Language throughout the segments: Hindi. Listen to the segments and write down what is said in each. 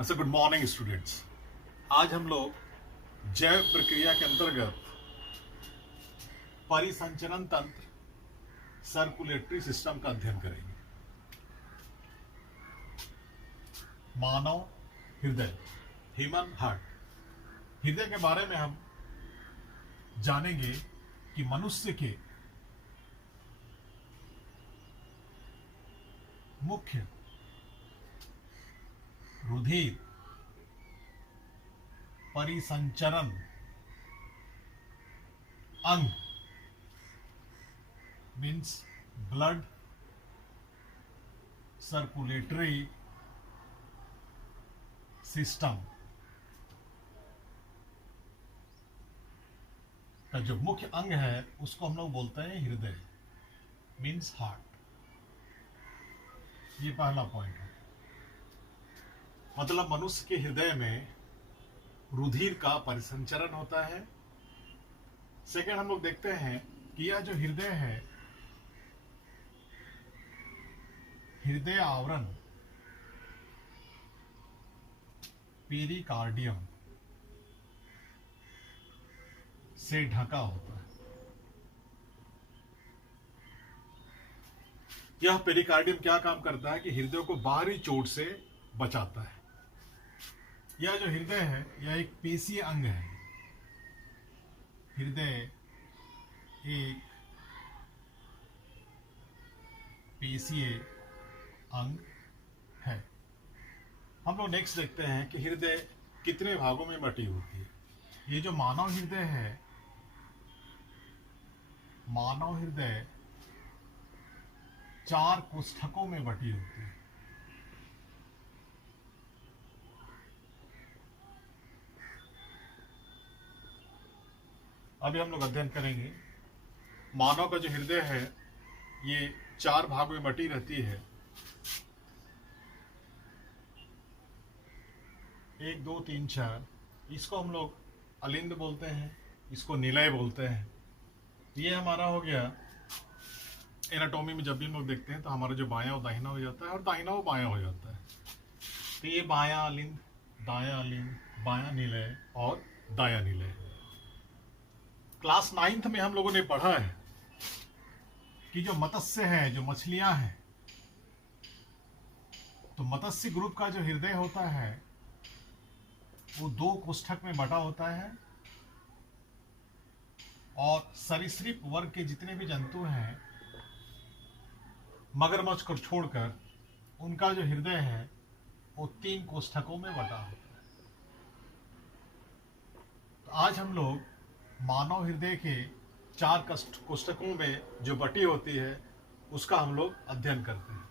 Good morning students. आज हम लोग जैव प्रक्रिया के अंतर्गत परिसंचरण तंत्र सर्कुलेटरी सिस्टम का अध्ययन करेंगे। मानव हृदय, ह्यूमन हार्ट। हृदय के बारे में हम जानेंगे कि मनुष्य के मुख्य रुधिर परिसंचरण अंग मीन्स ब्लड सर्कुलेटरी सिस्टम का जो मुख्य अंग है उसको हम लोग बोलते हैं हृदय, मीन्स हार्ट। ये पहला पॉइंट है। मतलब मनुष्य के हृदय में रुधिर का परिसंचरण होता है। सेकेंड, हम लोग देखते हैं कि यह जो हृदय है, हृदय आवरण पेरिकार्डियम से ढका होता है। यह पेरिकार्डियम क्या काम करता है कि हृदय को बाहरी चोट से बचाता है। यह जो हृदय है यह एक पेशीय अंग है। हृदय एक पेशीय अंग है। हम लोग नेक्स्ट देखते हैं कि हृदय कितने भागों में बटी होती है। ये जो मानव हृदय है, मानव हृदय 4 कोष्ठकों में बटी होती है। अभी हम लोग अध्ययन करेंगे। मानव का जो हृदय है ये 4 भागों में बटी रहती है। 1 2 3 4। इसको हम लोग अलिंद बोलते हैं, इसको निलय बोलते हैं। ये हमारा हो गया। एनाटॉमी में जब भी हम लोग देखते हैं तो हमारा जो बायां वो दाहिना हो जाता है और दाहिना वो बायां हो जाता है। तो ये बायां अलिंद, दायां अलिंद, बायां निलय और दायां निलय। क्लास 9th में हम लोगों ने पढ़ा है कि जो मत्स्य है, जो मछलियां हैं, तो मत्स्य ग्रुप का जो हृदय होता है वो 2 कोष्ठक में बटा होता है। और सरीसृप वर्ग के जितने भी जंतु हैं, मगरमच्छ को छोड़कर, उनका जो हृदय है वो 3 कोष्ठकों में बटा होता है। तो आज हम लोग मानव हृदय के 4 कोष्ठकों में जो बटी होती है उसका हम लोग अध्ययन करते हैं।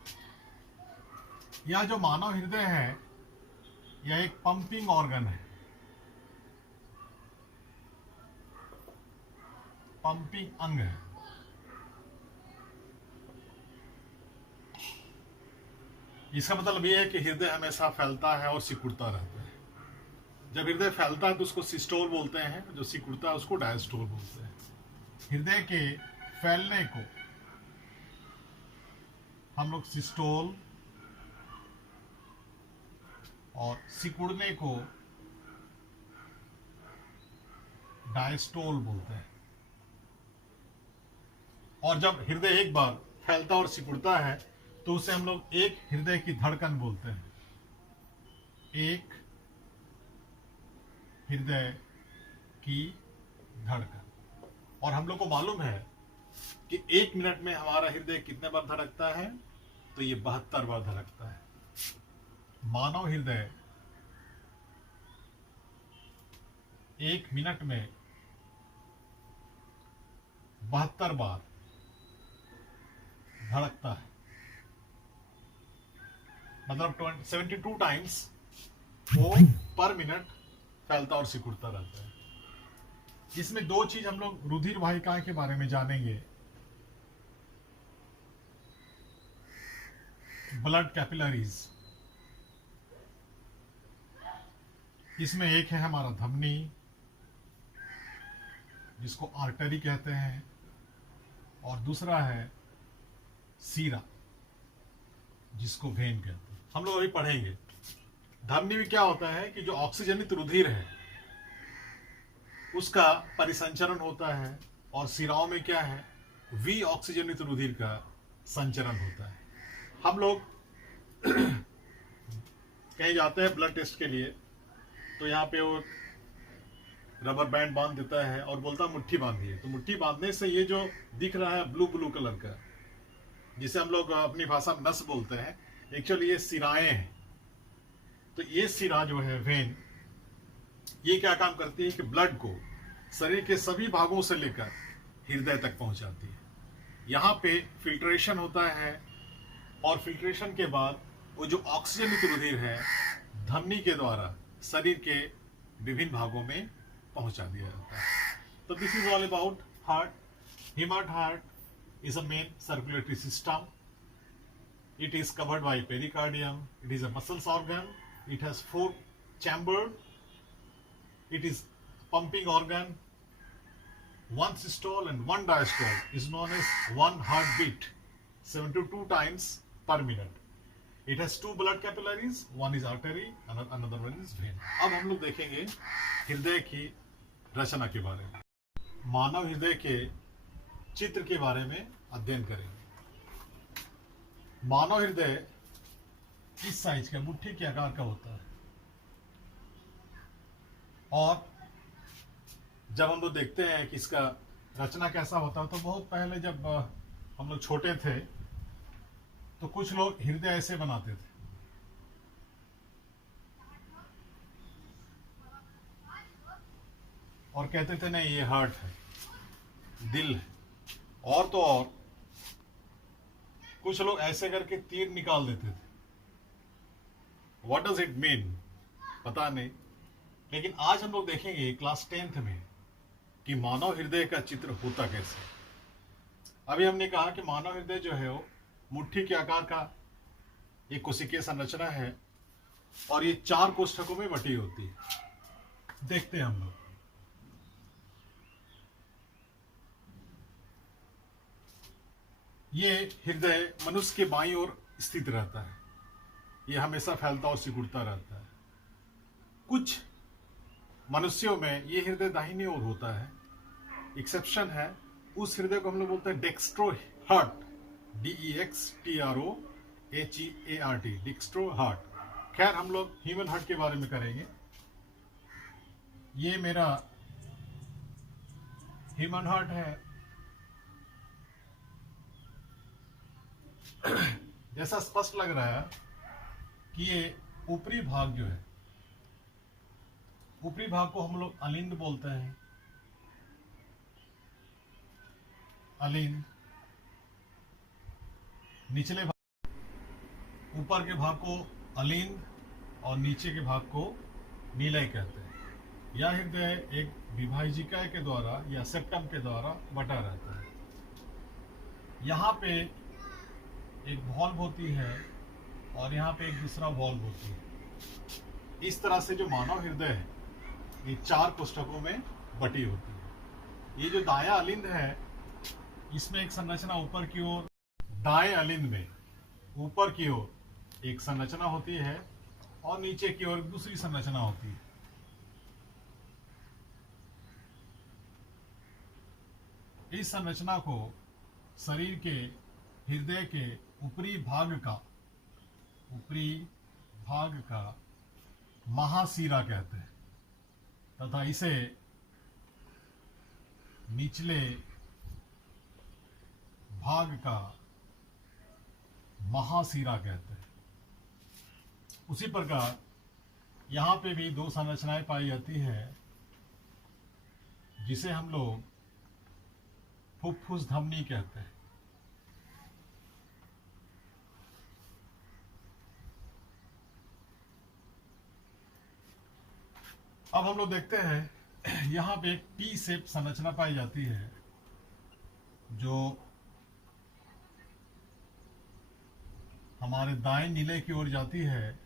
यह जो मानव हृदय है यह एक पंपिंग ऑर्गन है, पंपिंग अंग है। इसका मतलब यह है कि हृदय हमेशा फैलता है और सिकुड़ता रहता है। जब हृदय फैलता है तो उसको सिस्टोल बोलते हैं, जो सिकुड़ता है उसको डायस्टोल बोलते हैं। हृदय के फैलने को हम लोग सिस्टोल और सिकुड़ने को डायस्टोल बोलते हैं। और जब हृदय एक बार फैलता और सिकुड़ता है तो उसे हम लोग एक हृदय की धड़कन बोलते हैं। एक हृदय की धड़कन। और हम लोग को मालूम है कि 1 मिनट में हमारा हृदय कितने बार धड़कता है, तो ये 72 बार धड़कता है। मानव हृदय 1 मिनट में 72 बार धड़कता है। मतलब 72 टाइम्स वो पर मिनट फैलता और सिकुड़ता रहता है। इसमें 2 चीज हम लोग रुधिर वाहिकाएं के बारे में जानेंगे। ब्लड कैपिलरीज, इसमें एक है हमारा धमनी जिसको आर्टरी कहते हैं, और दूसरा है सीरा जिसको वेन कहते हैं। हम लोग अभी पढ़ेंगे। धमनी में क्या होता है कि जो ऑक्सीजनित रुधिर है उसका परिसंचरण होता है, और सिराओं में क्या है, वी ऑक्सीजनित रुधिर का संचरण होता है। हम लोग कहीं जाते हैं ब्लड टेस्ट के लिए, तो यहाँ पे वो रबर बैंड बांध देता है और बोलता है मुट्ठी बांधिए। तो मुट्ठी बांधने से ये जो दिख रहा है ब्लू ब्लू कलर का, जिसे हम लोग अपनी भाषा में नस बोलते हैं, एक्चुअली ये सिराएं हैं। तो ये सिरा जो है, वेन, ये क्या काम करती है कि ब्लड को शरीर के सभी भागों से लेकर हृदय तक पहुंचाती है। यहाँ पे फिल्ट्रेशन होता है, और फिल्ट्रेशन के बाद वो जो ऑक्सीजनित रुधिर है धमनी के द्वारा शरीर के विभिन्न भागों में पहुंचा दिया जाता है। तो this is all about heart. Human heart is a main circulatory system. It is covered by pericardium. It is a muscles organ. It has 4 chambers. It is pumping organ. One systole and one diastole is known as one heartbeat, 72 times per minute. It has 2 blood capillaries. One is artery, another one is vein. अब हम लोग देखेंगे हृदय की रचना के बारे में, मानव हृदय के चित्र के बारे में अध्ययन करेंगे। मानव हृदय किस साइज का, मुट्ठी के आकार का होता है। और जब हम लोग देखते हैं कि इसका रचना कैसा होता है, तो बहुत पहले जब हम लोग छोटे थे तो कुछ लोग हृदय ऐसे बनाते थे, और कहते थे नहीं ये हार्ट है, दिल है। और तो और कुछ लोग ऐसे करके तीर निकाल देते थे। व्हाट डज इट मीन, पता नहीं। लेकिन आज हम लोग देखेंगे क्लास 10th में कि मानव हृदय का चित्र होता कैसे। अभी हमने कहा कि मानव हृदय जो है वो मुट्ठी के आकार का एक कोशिकीय संरचना है, और ये 4 कोष्ठकों में बटी होती है। देखते हैं हम लोग। ये हृदय मनुष्य के बाईं ओर स्थित रहता है। ये हमेशा फैलता और सिकुड़ता रहता है। कुछ मनुष्यों में ये हृदय दाहिनी ओर होता है। एक्सेप्शन है, उस हृदय को हम लोग बोलते हैं dextro heart, DEXTROHEART, dextro heart. खैर हम लोग ह्यूमन हार्ट के बारे में करेंगे। ये मेरा ह्यूमन हार्ट है। जैसा स्पष्ट लग रहा है कि ये ऊपरी भाग जो है, ऊपरी भाग को हम लोग अलिंद बोलते हैं। अलिंद। निचले भाग, ऊपर के भाग को अलिंद और नीचे के भाग को नीलय कहते हैं। यह हृदय एक विभाजिका के द्वारा या सेप्टम के द्वारा बटा रहता है। यहाँ पे एक वॉल्व होती है और यहाँ पे एक दूसरा वॉल्व होती है। इस तरह से जो मानव हृदय है ये 4 कोष्ठकों में बटी होती है। ये जो दायां अलिंद है इसमें एक संरचना ऊपर की ओर, दाएं अलिंद में ऊपर की ओर एक संरचना होती है और नीचे की ओर दूसरी संरचना होती है। इस संरचना को शरीर के हृदय के ऊपरी भाग का महाशिरा कहते हैं, तथा इसे निचले भाग का महाशिरा कहते हैं। उसी प्रकार यहाँ पे भी 2 संरचनाएं पाई जाती है, जिसे हम लोग फुफ्फुस धमनी कहते हैं। अब हम लोग देखते हैं यहाँ पे एक टी शेप संरचना पाई जाती है, जो हमारे दाएं नीले की ओर जाती है।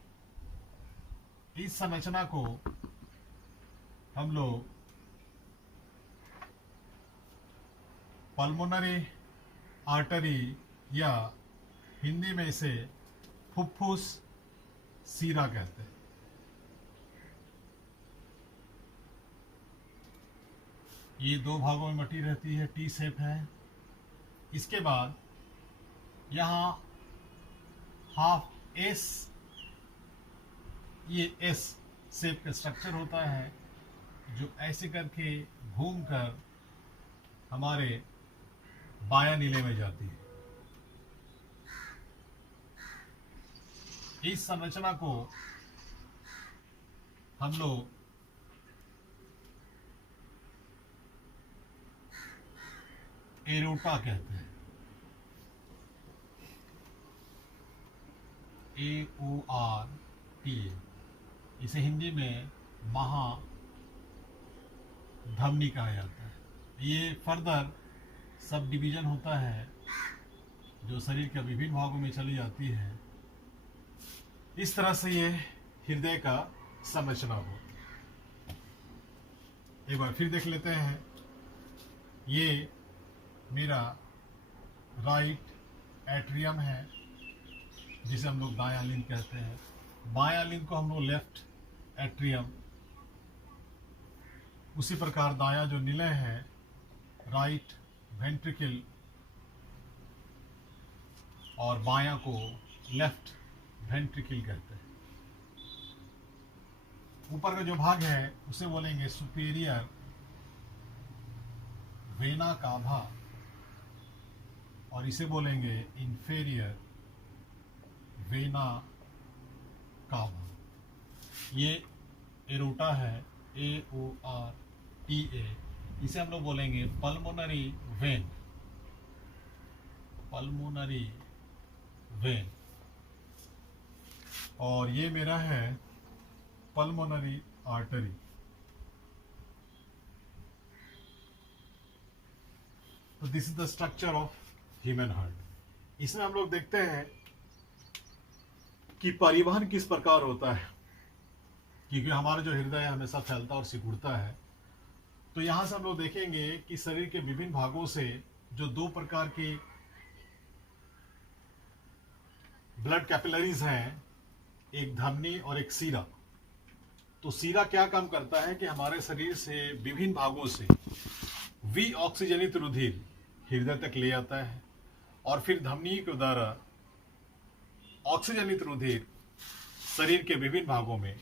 इस संरचना को हम लोग पल्मोनरी आर्टरी या हिंदी में इसे फुफ्फुस सीरा कहते हैं। ये दो भागों में बटी रहती है, टी शेप है। इसके बाद यहाँ हाफ एस, ये एस शेप का स्ट्रक्चर होता है जो ऐसे करके घूमकर हमारे बायां नीले में जाती है। इस संरचना को हम लोग एरोटा कहते हैं। AORTA, इसे हिंदी में महाधमनी कहा जाता है। ये फर्दर सब डिवीजन होता है जो शरीर के विभिन्न भागों में चली जाती है। इस तरह से ये हृदय का संरचना हो। एक बार फिर देख लेते हैं। ये मेरा राइट एट्रियम है जिसे हम लोग दायां लिंब कहते हैं। बायां लिंब को हम लोग लेफ्ट एट्रियम। उसी प्रकार दायां जो निलय है राइट वेंट्रिकल, और बायां को लेफ्ट वेंट्रिकल कहते हैं। ऊपर का जो भाग है उसे बोलेंगे सुपीरियर वेना काभा, और इसे बोलेंगे इंफेरियर वेना काभा। ये एरोटा है, AORTA। इसे हम लोग बोलेंगे पल्मोनरी वेन, पल्मोनरी वेन। और ये मेरा है पल्मोनरी आर्टरी। तो this is the structure of human heart. इसमें हम लोग देखते हैं कि परिवहन किस प्रकार होता है, क्योंकि हमारा जो हृदय हमेशा फैलता और सिकुड़ता है। तो यहां से हम लोग देखेंगे कि शरीर के विभिन्न भागों से जो दो प्रकार की ब्लड कैपिलरीज हैं, एक धमनी और एक सीरा। तो सीरा क्या काम करता है कि हमारे शरीर से विभिन्न भागों से ऑक्सीजनित रुधिर हृदय तक ले आता है, और फिर धमनी के द्वारा ऑक्सीजनित रुधिर शरीर के विभिन्न भागों में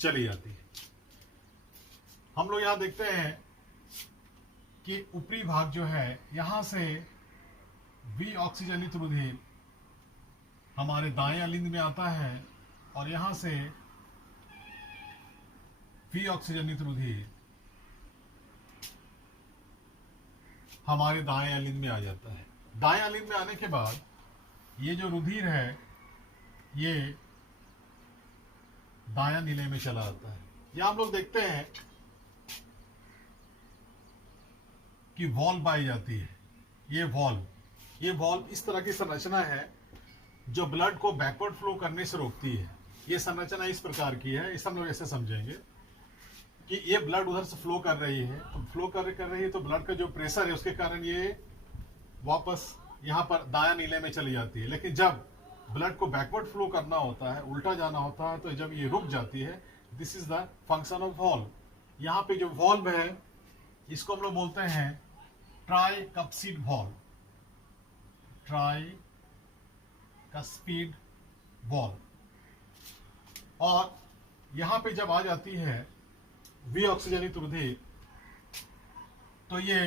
चली जाती है। हम लोग यहां देखते हैं कि ऊपरी भाग जो है, यहां से ऑक्सीजनित रुधिर हमारे दाएं अलिंद में आता है, और यहां से ऑक्सीजनित रुधिर हमारे दाएं अलिंद में आ जाता है। दाएं अलिंद में आने के बाद ये जो रुधिर है ये दायां नीले में चला आता है। यहां हम लोग देखते हैं कि वॉल्व पाई जाती है। ये वॉल्व इस तरह की संरचना है जो ब्लड को बैकवर्ड फ्लो करने से रोकती है। ये संरचना इस प्रकार की है। इसे हम लोग ऐसे समझेंगे कि ये ब्लड उधर से फ्लो कर रही है, तो फ्लो कर रही है तो ब्लड का जो प्रेशर है उसके कारण ये वापस यहाँ पर दायां नीले में चली जाती है। लेकिन जब ब्लड को बैकवर्ड फ्लो करना होता है, उल्टा जाना होता है, तो जब ये रुक जाती है, this is the function of valve. यहाँ पे जो वॉल्व है इसको हम लोग बोलते हैं ट्राइकप्सिड वॉल्व, ट्राइकस्पिड वॉल्व। और यहाँ पे जब आ जाती है ऑक्सीजनित रुधिर, तो ये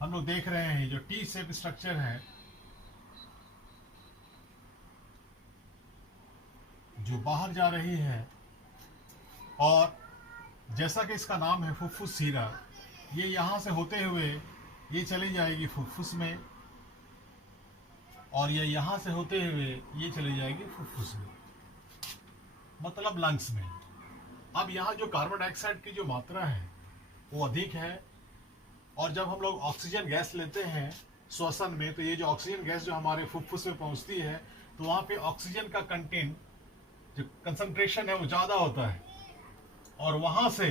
हम लोग देख रहे हैं जो टी शेप स्ट्रक्चर है जो बाहर जा रही है, और जैसा कि इसका नाम है फुफ्फुस सीरा, ये यहां से होते हुए ये चली जाएगी फुफ्फुस में, और ये यहां से होते हुए ये चली जाएगी फुफ्फुस में, मतलब लंग्स में। अब यहाँ जो कार्बन डाइऑक्साइड की जो मात्रा है वो अधिक है, और जब हम लोग ऑक्सीजन गैस लेते हैं श्वसन में, तो ये जो ऑक्सीजन गैस जो हमारे फुफ्फुस में पहुंचती है, तो वहां पे ऑक्सीजन का कंटेंट जो कंसंट्रेशन है वो ज्यादा होता है, और वहां से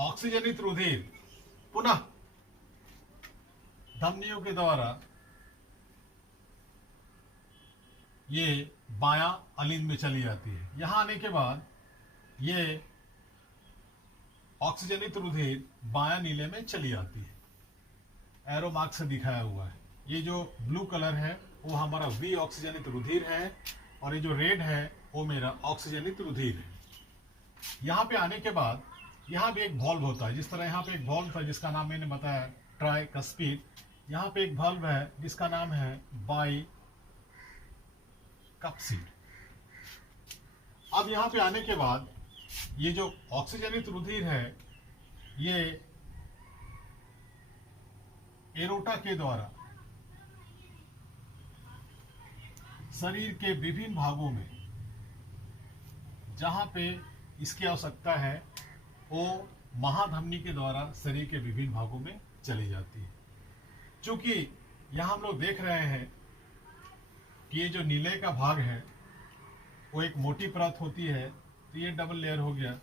ऑक्सीजनित रुधिर पुनः धमनियों के द्वारा ये बायां अलिंद में चली जाती है। यहां आने के बाद ये ऑक्सीजनित रुधिर बायां नीले में चली आती है। एरो मार्क से दिखाया हुआ है। ये जो ब्लू कलर है वो हमारा वी ऑक्सीजनित रुधिर है, और ये जो रेड है वो मेरा ऑक्सीजनित रुधिर है। यहाँ पे आने के बाद यहाँ भी एक वॉल्व होता है। जिस तरह यहाँ पे एक वॉल्व था जिसका नाम मैंने बताया ट्राइकस्पिड, यहाँ पे एक वॉल्व है जिसका नाम है बाई कप्सिड। अब यहाँ पे आने के बाद ये जो ऑक्सीजनित रुधिर है ये एरोटा के द्वारा शरीर के विभिन्न भागों में जहां पे इसकी आवश्यकता है वो महाधमनी के द्वारा शरीर के विभिन्न भागों में चली जाती है। क्योंकि यहां हम लोग देख रहे हैं कि ये जो नीले का भाग है वो एक मोटी परत होती है, तो ये डबल लेयर हो गया,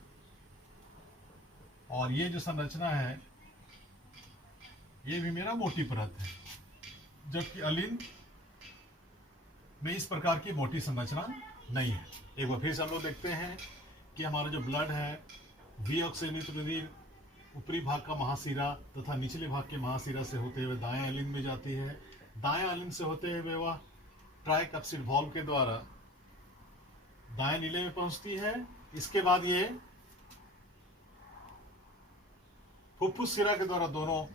और ये जो संरचना है ये भी मेरा मोटी परत है, जबकि अलिंद में इस प्रकार की मोटी संरचना नहीं है। एक बार फिर से हम लोग देखते हैं कि हमारा जो ब्लड है वी ऑक्सीजनित रुधिर ऊपरी भाग का महाशिरा तथा निचले भाग के महाशिरा से होते हुए दाएं अलिंद में जाती है। दाएं अलिंद से होते हुए वह ट्राइकप्सिड वॉल्व के द्वारा दाएं नीले में पहुंचती है। इसके बाद ये फुफ्फुस शिरा के द्वारा दोनों